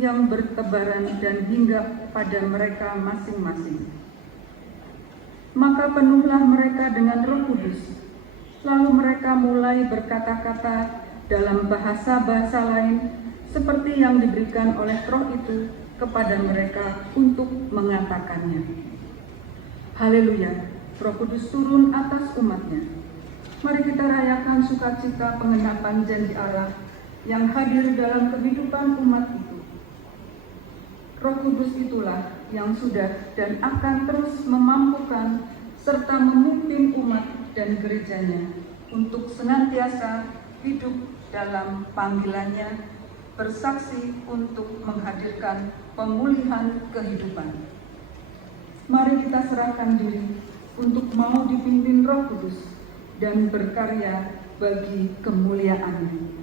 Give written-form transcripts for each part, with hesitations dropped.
yang bertebaran dan hinggap pada mereka masing-masing. Maka penuhlah mereka dengan Roh Kudus, lalu mereka mulai berkata-kata dalam bahasa-bahasa lain seperti yang diberikan oleh Roh itu kepada mereka untuk mengatakannya. Haleluya, Roh Kudus turun atas umatnya. Mari kita rayakan sukacita penggenapan janji Allah yang hadir dalam kehidupan umat itu. Roh Kudus itulah yang sudah dan akan terus memampukan serta memimpin umat dan gerejanya untuk senantiasa hidup dalam panggilannya, bersaksi untuk menghadirkan pemulihan kehidupan. Mari kita serahkan diri untuk mau dipimpin Roh Kudus dan berkarya bagi kemuliaan-Nya.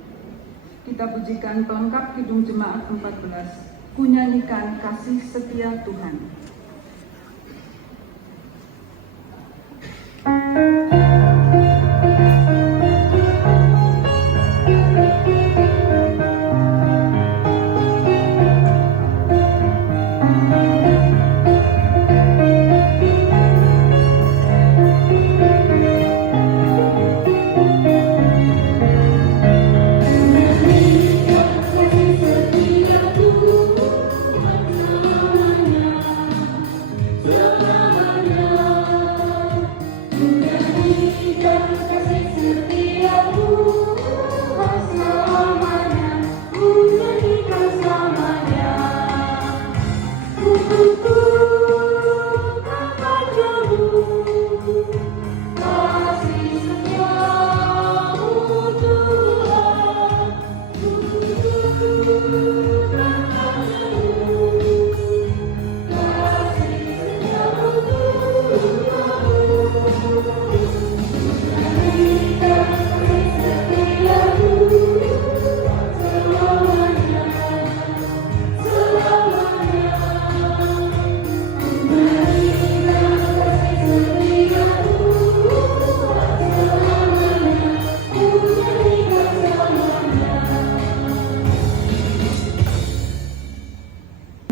Kita pujikan pelengkap Kidung Jemaat 14. Ku nyanyikan kasih setia Tuhan.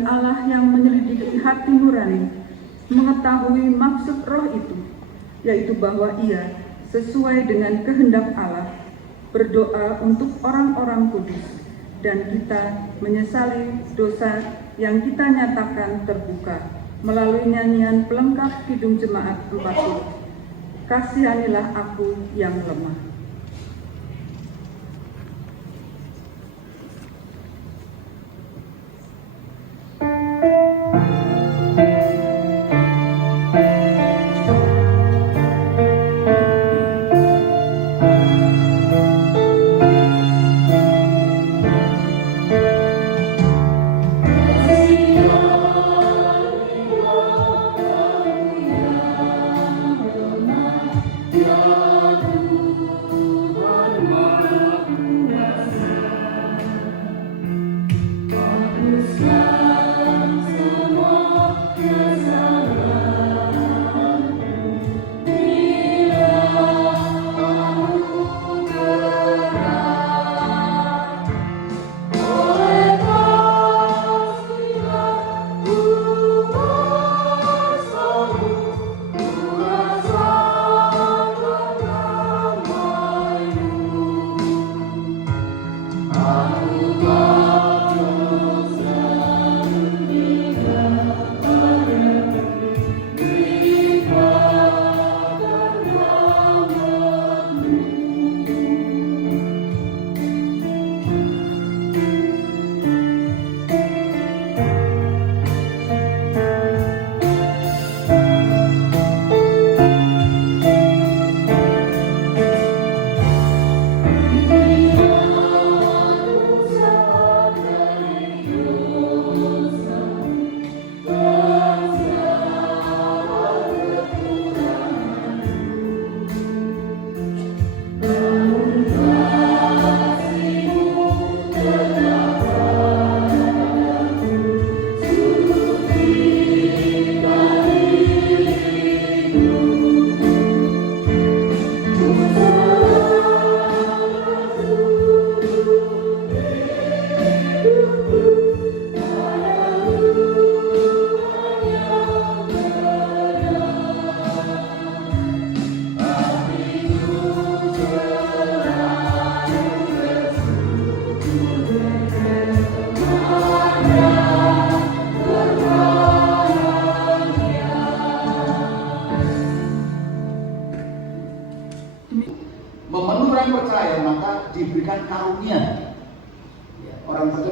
Allah yang menyelidiki hati nurani mengetahui maksud Roh itu, yaitu bahwa Ia sesuai dengan kehendak Allah berdoa untuk orang-orang kudus, dan kita menyesali dosa yang kita nyatakan terbuka melalui nyanyian pelengkap Kidung Jemaat 40. Kasihanilah aku yang lemah.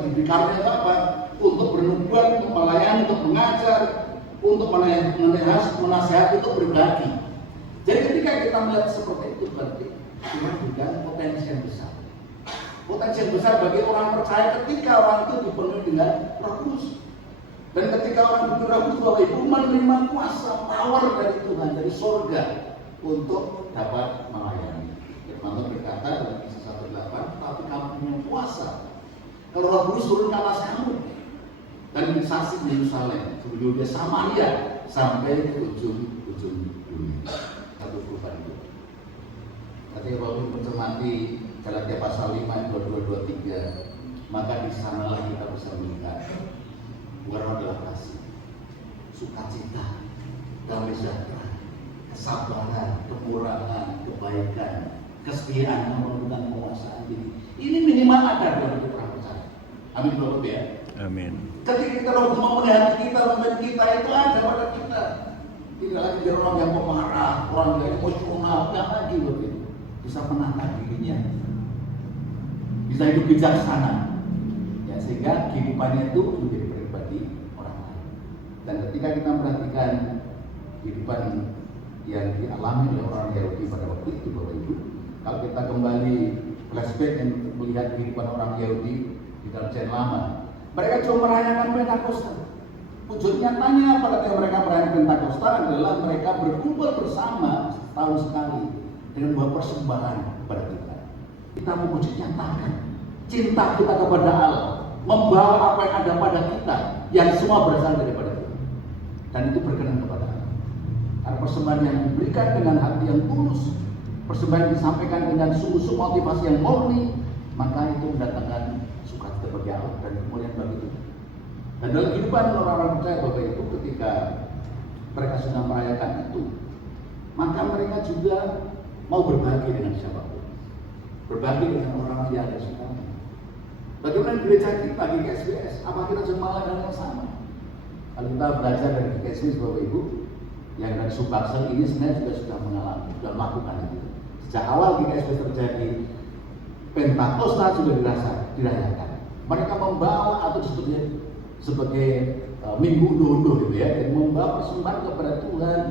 pendidikannya apa? Untuk bernubuat, untuk melayani, untuk mengajar, untuk menasihati, untuk berbagi. Jadi ketika kita melihat seperti itu berarti kita juga potensi yang besar. Potensi yang besar bagi orang percaya ketika orang itu dipenuhi dengan Roh Kudus. Dan ketika orang dipenuhi Roh Kudus, Bapak Ibu menerima kuasa, power dari Tuhan, dari surga untuk dapat melayani. Firman berkata dalam Kisah 1:8, tapi kamu punya kuasa kalau Roh Kudus turun ke atas kamu, dan bersaksi di Yerusalem, sebelum dia Samaria sampai ke ujung dunia. Satu perubahan itu. Ketika Bapak Ibu mencermati Galatia pasal 5 ayat 22-23, maka di sanalah kita bisa melihat warna adalah kasih, sukacita, damai sejahtera, kesabaran, kemurahan, kebaikan, kesetiaan, kemenangan, penguasaan diri. Ini minimal ada dalam hidup orang percaya. Amin Bapak ya. Amin. Ketika kita memenuhi hati kita, memimpin kita, itu ada pada kita. Tidak lagi jadi orang yang pemarah, orang yang emosional, yang lagi begitu. Bisa menata dirinya, bisa hidup bijaksana, ya, sehingga kehidupannya itu menjadi pribadi orang lain. Dan ketika kita memperhatikan kehidupan yang dialami oleh orang Yahudi pada waktu itu, Bapak Ibu, kalau kita kembali flashback dan melihat kehidupan orang Yahudi di dalam Perjanjian Lama, mereka cuma merayakan Pentakosta. Wujud nyatanya pada ketika mereka merayakan Pentakosta adalah mereka berkumpul bersama setahun sekali dengan buah persembahan kepada Tuhan. Kita mewujud nyatakan cinta kita kepada Allah, membawa apa yang ada pada kita, yang semua berasal daripada Tuhan, dan itu berkenan kepada Allah. Karena persembahan yang diberikan dengan hati yang tulus, persembahan yang disampaikan dengan sungguh-sungguh motivasi yang murni, maka itu mendatangkan sukacita bagi Allah dan kemuliaan bagi Tuhan. Dan dalam kehidupan orang-orang percaya Bapak Ibu, ketika mereka sedang merayakan itu, maka mereka juga mau berbagi dengan siapapun, berbagi dengan orang yang ada sekitarnya. Bagaimana gereja kita di GKSBS? Apa kita cuma melakukan yang sama? Kalau kita belajar dari GKSBS Bapak Ibu, yang dari Subaksel ini sebenarnya sudah mengalami, sudah melakukan itu. Sejak awal GKSBS terjadi, Pentakosta sudah dirayakan. Mereka membawa atau disebutnya sebagai minggu unduh-unduh gitu ya, dan membawa persembahan kepada Tuhan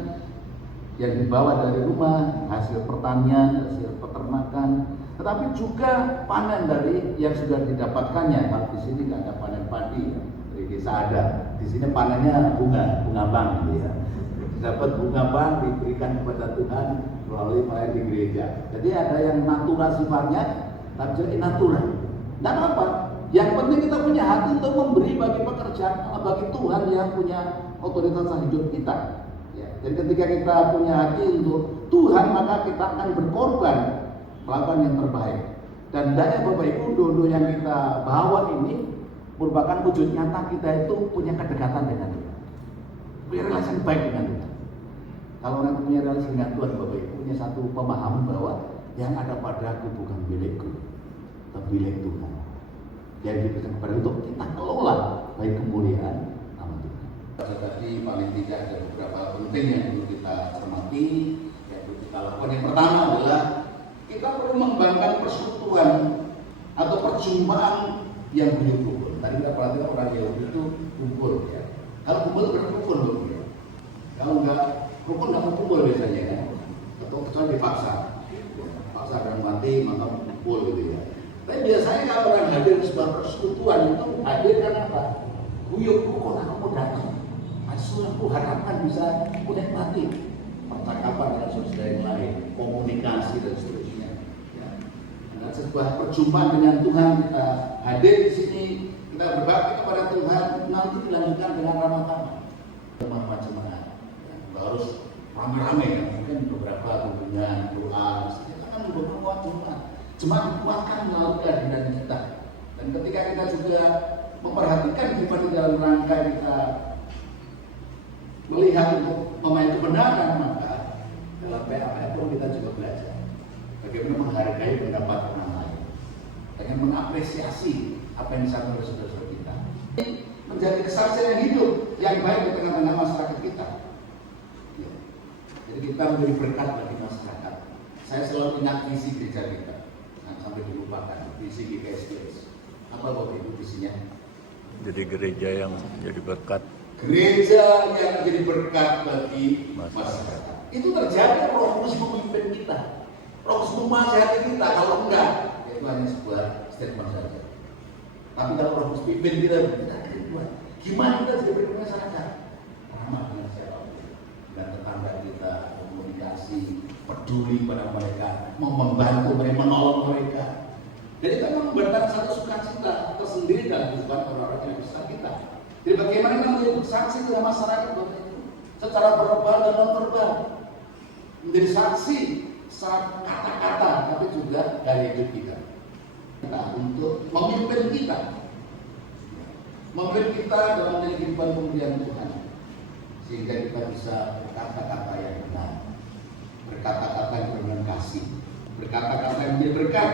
yang dibawa dari rumah, hasil pertanian, hasil peternakan, tetapi juga panen dari yang sudah didapatkannya. Kalau di sini nggak ada panen padi, dari desa ada. Di sini panennya bunga bank, gitu ya. Dapat bunga bank diberikan kepada Tuhan melalui pelayan di gereja. Jadi ada yang natural sifatnya, tapi jadi natural. Dan apa? Yang penting kita punya hati untuk memberi bagi pekerjaan, bagi Tuhan yang punya otoritas hidup kita. Dan ketika kita punya hati untuk Tuhan, maka kita akan berkorban melakukan yang terbaik. Dan hendaknya Bapak Ibu, doa yang kita bawa ini merupakan wujud nyata kita itu punya kedekatan dengan Tuhan, punya relasi yang baik dengan Tuhan. Kalau orang punya relasi dengan Tuhan, Bapak Ibu punya satu pemahaman bahwa yang ada padaku bukan milikku, tapi milik Tuhan. Yang diberikan kepada untuk kita kelola baik kemuliaan nama Tuhan. Tadi paling tidak ada beberapa penting yang perlu kita cermati, yang perlu kita lakukan. Yang pertama adalah kita perlu mengembangkan persekutuan atau perjumpaan yang berkumpul. Tadi kita perhatikan orang Yahudi itu kumpul ya. Kalau kumpul berkumpul ya. Kalau enggak kumpul nggak kumpul biasanya ya. Atau kecuali dipaksa, paksa dan mati maka kumpul gitu ya. Tapi biasanya kalau orang hadir di sebuah persekutuan itu hadir karena apa? Guyup kok aku datang. Aku harapkan bisa menikmati percakapan dengan saudara yang lain, komunikasi dan seterusnya. Ya. Nah, sebuah perjumpaan dengan Tuhan, kita hadir di sini, kita berbakti kepada Tuhan, nanti dilanjutkan dengan ramah-tamah. Jemaat-jemaat, ya, harus ramai-ramai ya. Mungkin beberapa kunjungan, doa, kita kan beberapa jemaat. Jemaat dikuatkan melalui kehadiran kita. Dan ketika kita juga memperhatikan kehidupan dalam rangka kita melihat untuk pemain kebenaran, maka dalam PAP pun kita juga belajar bagaimana menghargai pendapat orang lain dengan mengapresiasi apa yang disampaikan oleh saudara-saudara kita. Menjadi kesaksian yang hidup yang baik di tengah-tengah masyarakat kita. Ya. Jadi kita menjadi berkat bagi masyarakat. Saya selalu ingat visi gereja kita, jangan sampai dilupakan visi GKSBS. Apa Bapak Ibu visinya? Jadi gereja yang jadi berkat. Gereja yang jadi berkat bagi masyarakat. Itu terjadi Roh Kudus memimpin kita, Roh Kudus menasihati kita. Kalau enggak, itu hanya sebuah statement saja. Tapi kalau Roh Kudus pimpin kita akan buat. Gimana kita jadi berkat masyarakat? Ramah dengan siapapun, dengan tetangga kita, komunikasi, peduli pada mereka, membantu mereka, menolong mereka. Jadi kita membuatkan satu sukacita tersendiri dalam kehidupan orang-orang yang besar kita. Jadi bagaimana kita menjadi saksi dalam masyarakat Bapak Ibu, secara verbal dan non verbal, menjadi saksi secara kata-kata, tapi juga dari hidup kita. Kita untuk memimpin kita dalam kehidupan kemuliaan Tuhan, sehingga kita bisa berkata-kata yang benar, berkata-kata yang dengan kasih, berkata-kata yang menjadi berkat.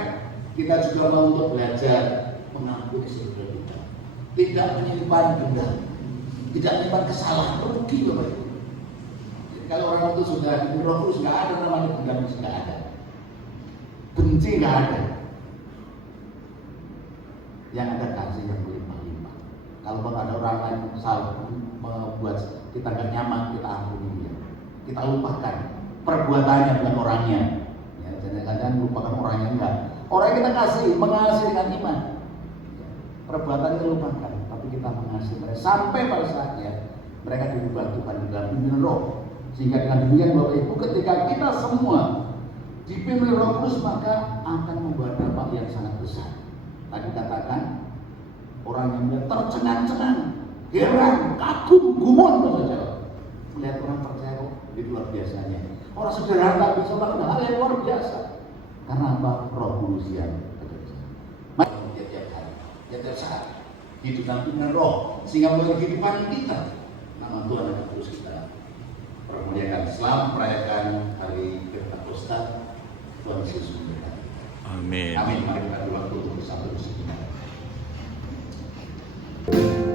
Kita juga mau untuk belajar mengampuni saudara kita, tidak menyimpan dendam, tidak menyimpan kesalahan, rugi Bapak Ibu. Jadi kalau orang itu sudah di Roh Kudus, nggak ada namanya dendam, nggak ada, benci nggak ada, yang ada kasih yang berlimpah-limpah. Kalau ada orang lain salah membuat kita nggak nyaman, kita ampuni dia, kita lupakan perbuatannya bukan orangnya. Ya, jangan-jangan lupakan orangnya, enggak. Orang yang kita kasih, mengasihi dengan iman. Perbuatan itu lupakan, tapi kita mengasihi mereka sampai pada saatnya mereka diubah Tuhan di dalam pimpinan Roh. Sehingga dengan demikian Bapak Ibu, ketika kita semua dipimpin Roh Kudus, maka akan membuat dampak yang sangat besar. Tadi katakan orang yang melihat tercengang-cengang, heran, kagum, gumun saja. Melihat orang percaya kok itu luar biasanya. Orang sederhana bisa melakukan hal yang luar biasa. Karena apa? Roh Kudus yang bekerja. Maka tiap hari, tiap saat hidup dalam pimpinan Roh, sehingga menjadi kehidupan kita. Nama Tuhan akan terus kita permuliakan. Selamat merayakan hari Pentakosta. Tuhan Yesus memberkati. Amin. Amin. Mari kita waktu untuk bersatu di sini. Thank you.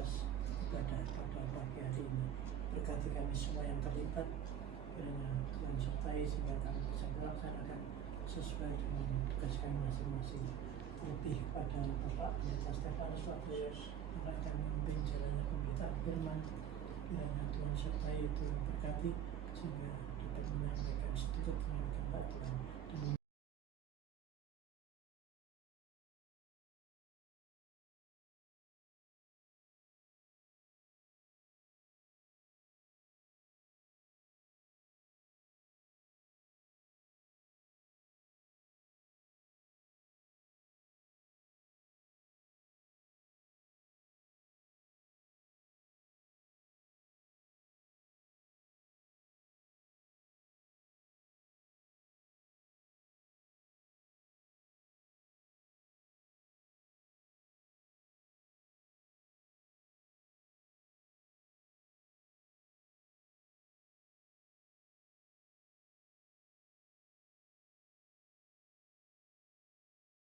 proses ibadah pada pagi hari ini. Berkati kami semua yang terlibat, kiranya Tuhan sertai sehingga kami bisa melaksanakan sesuai dengan tugas kami masing-masing. Terlebih pada Bapak Pendeta Stefanus Waboyo yang akan memimpin jalannya pemberitaan firman, kiranya Tuhan sertai, Tuhan berkati sehingga dapat menyampaikan seturut dengan kehendak Tuhan.